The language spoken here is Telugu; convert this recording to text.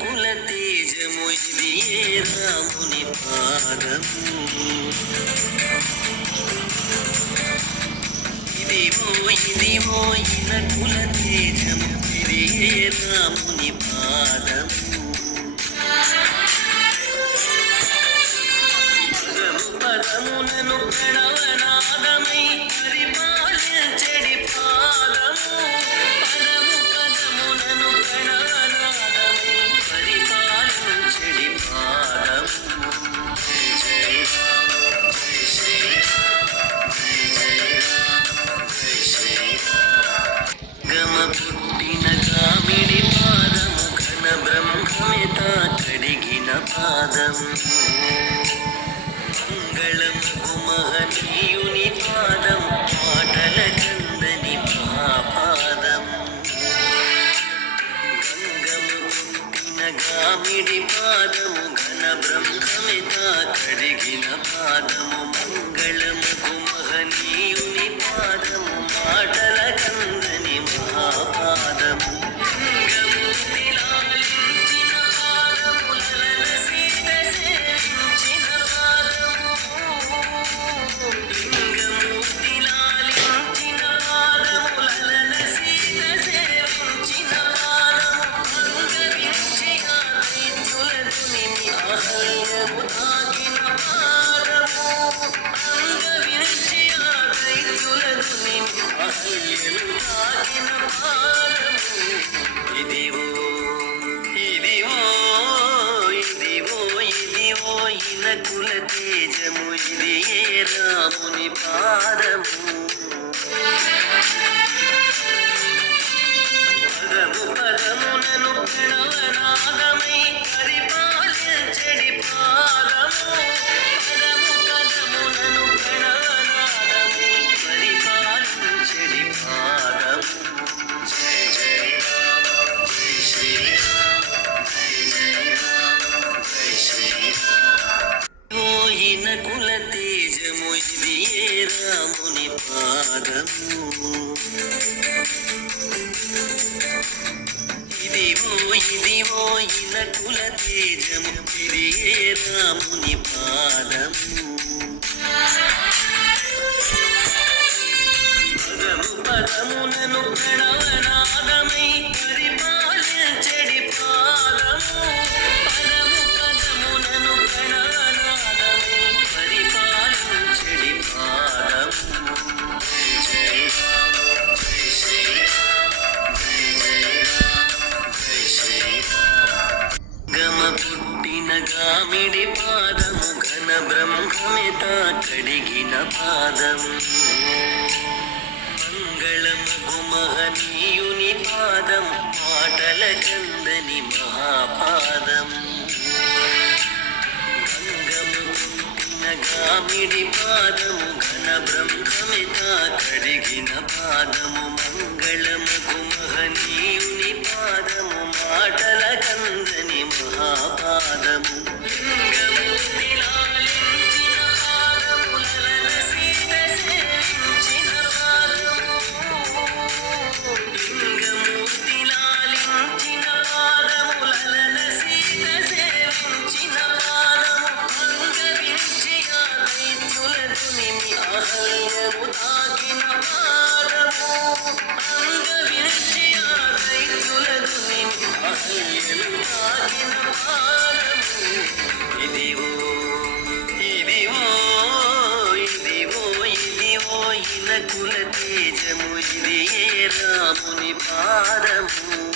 కుల తేజము ఇది రాముని పాదము ఇదివో ఇన కుల తేజము ఇది రాముని పాదము పదమునను ప్రణవనాదమై పరిపాలించెడి పాదము పదమునను ప్రణవనాదమై పరిపాలించెడి పాదము జయ రామ జయ శ్రీరామ జయ రామ జయ శ్రీరామ గమ పుట్టిన కామిడి పాదము ఘన బ్రహ్మమిత కడిగిన పాదము మంగళము మహనీయుని పాదం మాటల కందని మహాపాదం గంగము పుట్టిన గామిడి పాదము ఘన బ్రహ్మమిత కడిగిన పాదము మంగళము మహనీయుని పాదము మాటల కందని మహాపాదము కుల తేజము ఇది రాముని పాదము పదమునను ప్రణవనాదమై పరిపాలించెడి పాదము పదమునను ప్రణవనాదమై పరిపాలించెడి పాదము జయ జయ రామ జయ శ్రీరామ జయ జయ రామ జయ శ్రీరామ కుల తేజము ఇది రాముని పాదము ఇదివో ఇన కుల తేజము ఇది రాముని పాదము పదమునను ప్రణవనాదమై పరిపాలించెడి పాదము పదమునను ప్రణవనాదమై పరిపాలించెడి పాదము జయ రామ జయ శ్రీరామ జయ రామ జయ శ్రీరామ గమ పుట్టిన గామిడి పాదము ఘన బ్రహ్మమిత కడిగిన పాదము మంగళము మహనీయుని పాదం మాటల కందని మహాపాదం గంగము పుట్టిన గామిడి పాదము ఘన బ్రహ్మమిత కడిగిన పాదము మంగళము మహనీయుని పాదము మాటల కందని మహాపాదము కుల తేజము ఇది రాముని పాదము